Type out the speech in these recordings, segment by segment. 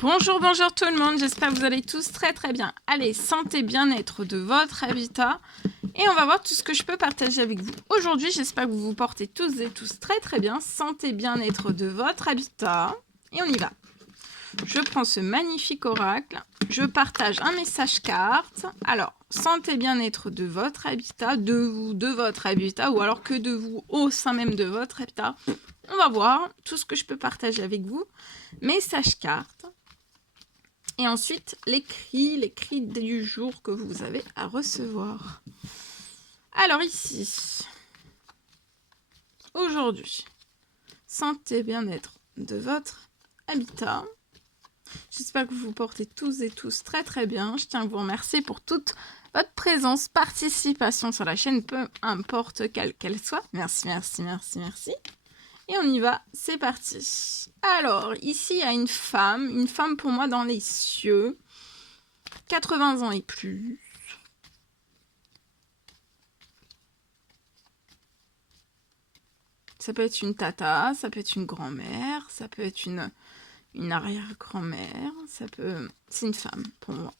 Bonjour, bonjour tout le monde, j'espère que vous allez tous très bien. Allez, santé, bien-être de votre habitat. Et on va voir tout ce que je peux partager avec vous. Aujourd'hui, j'espère que vous vous portez tous et tous très bien. Santé, bien-être de votre habitat. Et on y va. Je prends ce magnifique oracle. Je partage un message carte. Alors, santé, bien-être de votre habitat, de vous, de votre habitat, ou alors que de vous au sein même de votre habitat. On va voir tout ce que je peux partager avec vous. Message carte. Et ensuite, l'écrit du jour que vous avez à recevoir. Alors ici, aujourd'hui, santé, bien-être de votre habitat. J'espère que vous vous portez tous et tous très bien. Je tiens à vous remercier pour toute votre présence, participation sur la chaîne, peu importe quelle qu'elle soit. Merci. Et on y va, c'est parti. Alors, ici, il y a une femme pour moi dans les cieux, 80 ans et plus. Ça peut être une tata, ça peut être une grand-mère, ça peut être une arrière-grand-mère, c'est une femme pour moi.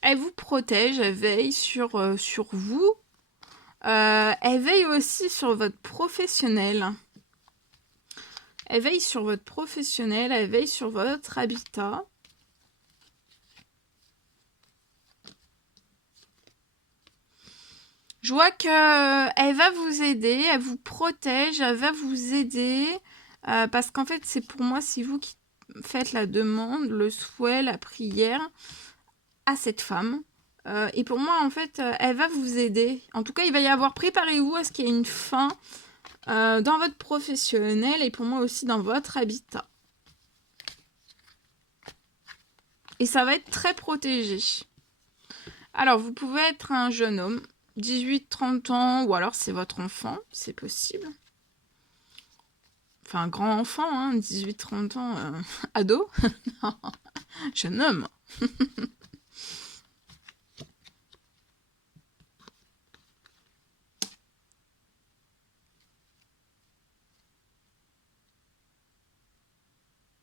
Elle vous protège, elle veille sur vous. Elle veille aussi sur votre professionnel. Elle veille sur votre professionnel, elle veille sur votre habitat. Je vois qu'elle va vous aider, elle vous protège, elle va vous aider. Parce qu'en fait, c'est pour moi, c'est vous qui faites la demande, le souhait, la prière à cette femme. Et pour moi, en fait, elle va vous aider. En tout cas, il va y avoir, préparez-vous à ce qu'il y ait une fin dans votre professionnel et pour moi aussi dans votre habitat. Et ça va être très protégé. Alors, vous pouvez être un jeune homme, 18-30 ans, ou alors c'est votre enfant, c'est possible. Enfin, un grand enfant, hein, 18-30 ans, ado. Non, jeune homme.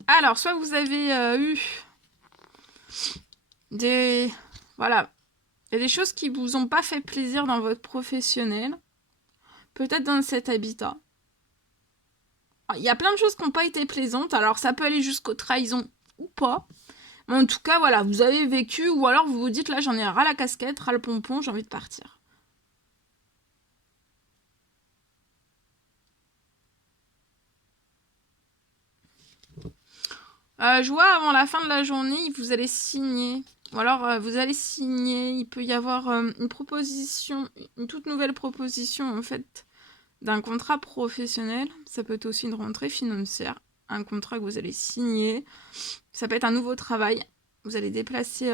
Alors, soit vous avez eu des... Voilà. Il y a des choses qui vous ont pas fait plaisir dans votre professionnel. Peut-être dans cet habitat. Il y a plein de choses qui n'ont pas été plaisantes. Alors, ça peut aller jusqu'aux trahisons ou pas. Mais en tout cas, voilà, vous avez vécu. Ou alors, vous vous dites, là, j'en ai ras la casquette, ras le pompon, j'ai envie de partir. Je vois avant la fin de la journée, vous allez signer. Ou alors, vous allez signer. Il peut y avoir une proposition, une toute nouvelle proposition, en fait, d'un contrat professionnel. Ça peut être aussi une rentrée financière. Un contrat que vous allez signer. Ça peut être un nouveau travail. Vous allez déplacer,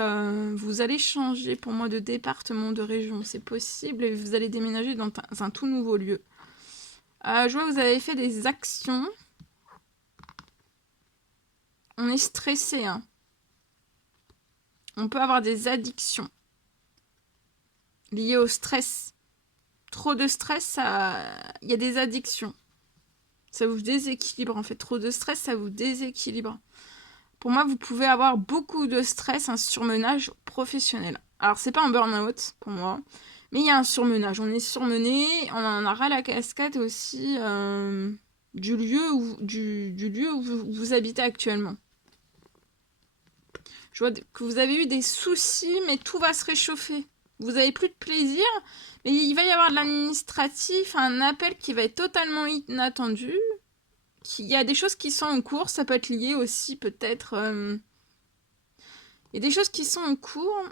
vous allez changer pour moi de département, de région. C'est possible. Et vous allez déménager dans un tout nouveau lieu. Je vois que vous avez fait des actions. On est stressé, hein. On peut avoir des addictions liées au stress. Trop de stress, il y a des addictions. Ça vous déséquilibre en fait. Trop de stress, ça vous déséquilibre. Pour moi, vous pouvez avoir beaucoup de stress, un surmenage professionnel. Alors, c'est pas un burn-out pour moi, mais il y a un surmenage. On est surmené, on en a ras la casquette aussi du lieu où vous habitez actuellement. Je vois que vous avez eu des soucis, mais tout va se réchauffer. Vous n'avez plus de plaisir, mais il va y avoir de l'administratif, un appel qui va être totalement inattendu. Il y a des choses qui sont en cours, ça peut être lié aussi peut-être... Il y a des choses qui sont en cours,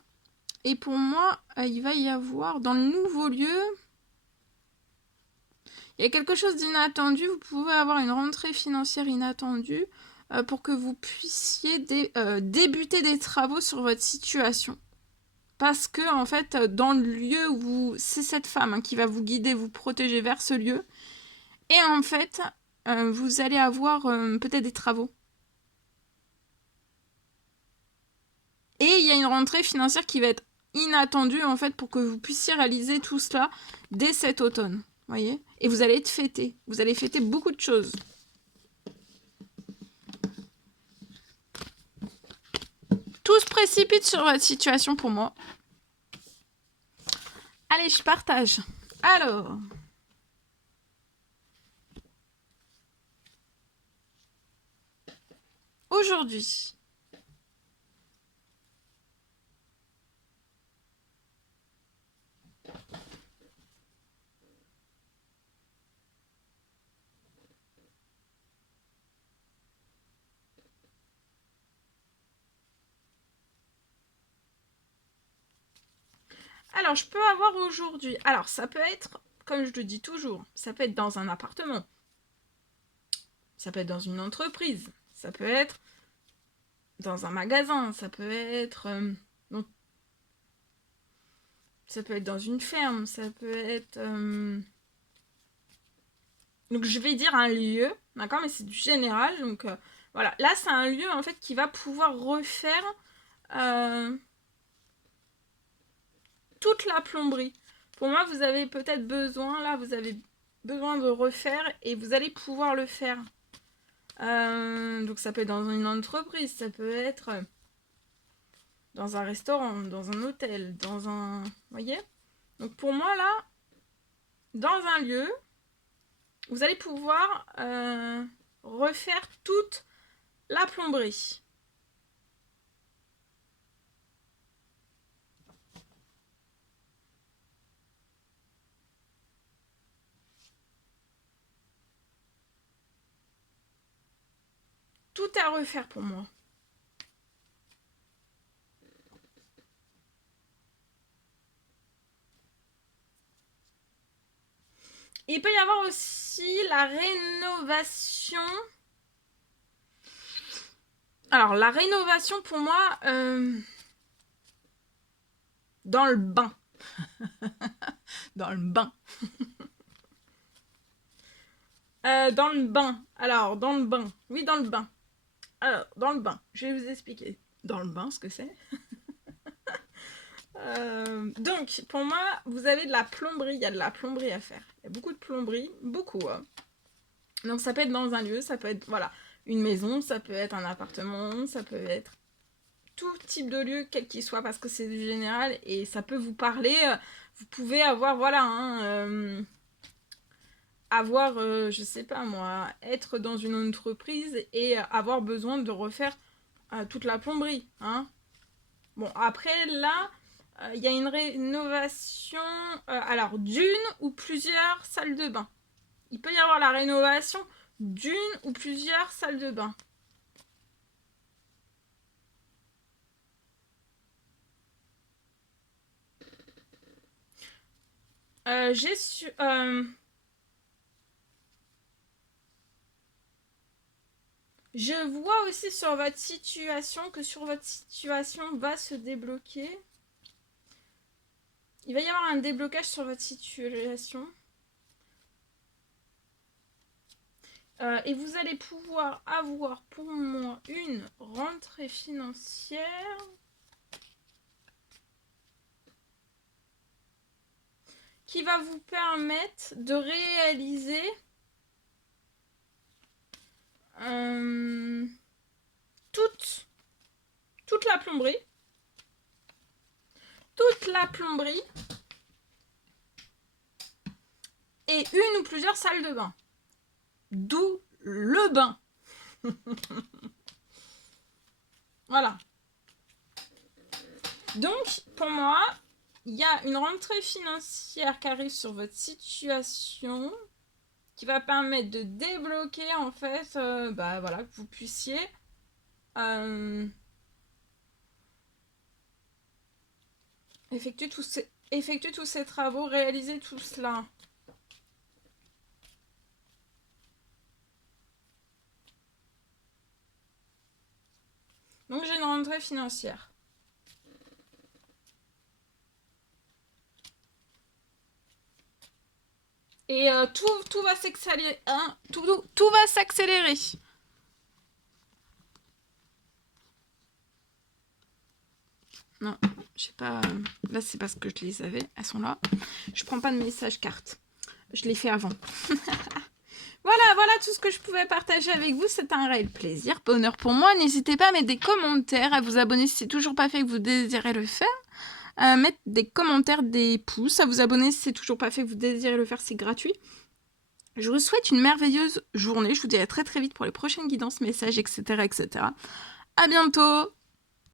et pour moi, il va y avoir dans le nouveau lieu... Il y a quelque chose d'inattendu, vous pouvez avoir une rentrée financière inattendue pour que vous puissiez débuter des travaux sur votre situation. Parce que, en fait, dans le lieu où c'est cette femme qui va vous guider, vous protéger vers ce lieu. Et en fait, vous allez avoir peut-être des travaux. Et il y a une rentrée financière qui va être inattendue, en fait, pour que vous puissiez réaliser tout cela dès cet automne. Voyez ? Et vous allez être fêté. Vous allez fêter beaucoup de choses. précipite sur votre situation pour moi. Allez, je partage. Alors. Aujourd'hui. Alors, je peux avoir aujourd'hui. Alors, ça peut être, comme je le dis toujours, ça peut être dans un appartement. Ça peut être dans une entreprise. Ça peut être dans un magasin. Ça peut être... ça peut être dans une ferme. Ça peut être... Donc, je vais dire un lieu. D'accord? Mais c'est du général. Donc, voilà. Là, c'est un lieu, en fait, qui va pouvoir refaire... toute la plomberie. Pour moi, vous avez peut-être besoin, là, vous avez besoin de refaire et vous allez pouvoir le faire. Donc ça peut être dans une entreprise, ça peut être dans un restaurant, dans un hôtel, dans un... Vous voyez? Donc pour moi, là, dans un lieu, vous allez pouvoir refaire toute la plomberie. Tout à refaire pour moi. Il peut y avoir aussi la rénovation. Alors, la rénovation, pour moi, dans le bain. Dans le bain. Dans le bain. Alors, dans le bain. Oui, dans le bain. Alors, dans le bain. Je vais vous expliquer. Dans le bain, ce que c'est. Donc, pour moi, vous avez de la plomberie. Il y a de la plomberie à faire. Il y a beaucoup de plomberie. Beaucoup. Hein. Donc, ça peut être dans un lieu. Ça peut être, voilà, une maison. Ça peut être un appartement. Ça peut être tout type de lieu, quel qu'il soit, parce que c'est du général. Et ça peut vous parler. Vous pouvez avoir, voilà, hein, avoir, je sais pas moi, être dans une entreprise et avoir besoin de refaire toute la plomberie. Hein. Bon, après, là, il y a une rénovation, alors d'une ou plusieurs salles de bain. Il peut y avoir la rénovation d'une ou plusieurs salles de bain. J'ai su... je vois aussi sur votre situation que sur votre situation va se débloquer. Il va y avoir un déblocage sur votre situation. Et vous allez pouvoir avoir pour moi une rentrée financière qui va vous permettre de réaliser toute la plomberie. Toute la plomberie et une ou plusieurs salles de bain. D'où le bain. Voilà. Donc, pour moi, il y a une rentrée financière qui arrive sur votre situation qui va permettre de débloquer, en fait, voilà, que vous puissiez effectuer tous ces travaux, réaliser tout cela. Donc, j'ai une rentrée financière. Et tout va s'accélérer. Hein, tout va s'accélérer. Non, je sais pas. Là, c'est parce que je les avais. Elles sont là. Je prends pas de message carte. Je les fais avant. Voilà tout ce que je pouvais partager avec vous. C'est un réel plaisir, bonheur pour moi. N'hésitez pas à mettre des commentaires, à vous abonner si c'est toujours pas fait et que vous désirez le faire. À mettre des commentaires, des pouces, à vous abonner si c'est toujours pas fait et que vous désirez le faire, c'est gratuit. Je vous souhaite une merveilleuse journée. Je vous dis à très très vite pour les prochaines guidances, messages, etc. etc. À bientôt!